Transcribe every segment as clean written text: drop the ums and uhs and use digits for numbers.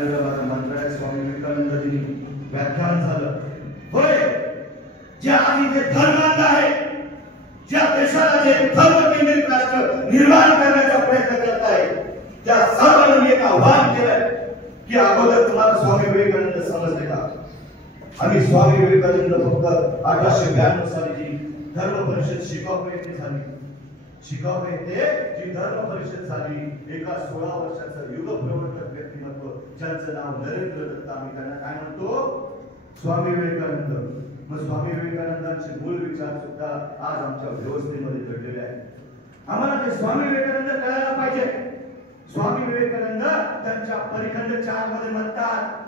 आलेलं मंत्रालयात स्वामी विवेकानंदांनी व्याख्यान झालं. होय, ज्या आधी ते धर्मांध आहे, ज्या देशाला जे धर्म केंद्रित राष्ट्र निर्माण करण्याचा प्रयत्न करत आहे, त्या सर्वांना मी एक आव्हान केलंय की अगोदर तुम्हाला स्वामी विवेकानंद समजले का? आम्ही स्वामी विवेकानंद फक्त 1892 साली जी धर्म परिषद शिकागो येथे झाली, शिकागो येथे जी धर्म परिषद झाली, एका 16 वर्षाचं युगप्रवर्तक व्यक्तिमत्व ज्यांचं नाव नरेंद्र दत्त, आम्ही त्यांना काय म्हणतो? स्वामी विवेकानंद. मग स्वामी विवेकानंदांचे मूळ विचार सुद्धा आज आमच्या व्यवस्थेमध्ये घडलेले आहेत. आम्हाला ते स्वामी विवेकानंद कळायला पाहिजे. स्वामी विवेकानंद त्यांच्या परिखंड 4 मध्ये म्हणतात,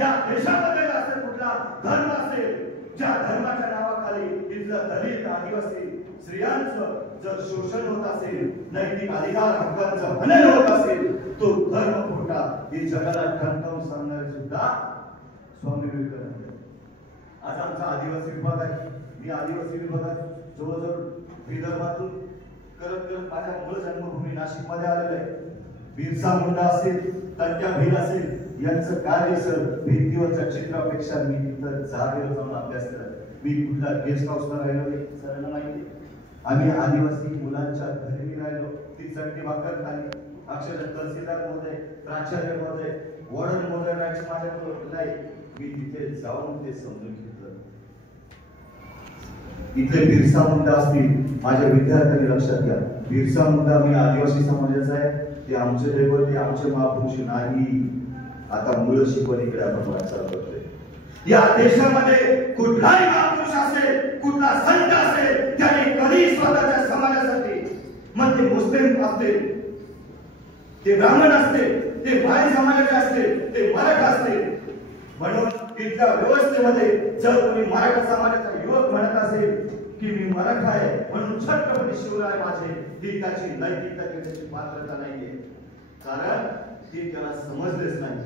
या देशामध्ये असं कुठला धर्म असेल ज्या धर्माच्या नावाखाली इथलं दलित, आदिवासी स्त्रियांचं जर शोषण होत असेल, नैतिक अधिकार हक्कांचं हनन होत असेल, तो धर्म खोटा, हे जगाला ठणकावून सांगणारे सुद्धा स्वामी विवेकानंद. आज आमचा आदिवासी विभाग आहे. मी आदिवासी विभागात जवळजवळ विदर्भातून करत करत माझ्या मूळ जन्मभूमी नाशिक मध्ये आलेलं आहे. बिरसा मुंडा असेल, तंट्या भील असेल, यांचं कार्य सर भिंतीवरच्या चित्रापेक्षा मी तिथं जागेवर जाऊन अभ्यास केला. मी कुठल्या गेस्ट हाऊसला राहिलो नाही, सरांना माहिती. आम्ही आदिवासी मुलांच्या घरी राहिलो. ती चटणी भाकर खाली. अक्षरशः तहसीलदार महोदय, प्राचार्य महोदय, वॉर्डन महोदय राहायचे माझ्याबरोबर नाही. मी तिथे जाऊन ते समजून घेतलं. इथे बिरसा मुंडा असतील, माझ्या विद्यार्थ्यांनी लक्षात घ्या, बिरसा मुंडा मी आदिवासी समाजाचा आहे, ते आमचे दैवत, ते आमचे महापुरुष नाही. आता मूळ शिकवणीकडे आपण वाटचाल करतोय. या देशामध्ये कुठलाही महापुरुष असेल, कुठला संत असेल, त्याने कधी स्वतःच्या समाजासाठी, मग ते मुस्लिम असतील, ते ब्राह्मण असतील, ते भाई समाजाचे असतील, ते मराठा असतील, म्हणून इथल्या व्यवस्थेमध्ये जर कोणी मराठा समाजाचा युवक म्हणत असेल की मी मराठा आहे म्हणून छत्रपती शिवराय माझे, ही त्याची नैतिकता, त्याची पात्रता नाहीये. कारण ती त्याला समजलेच नाही.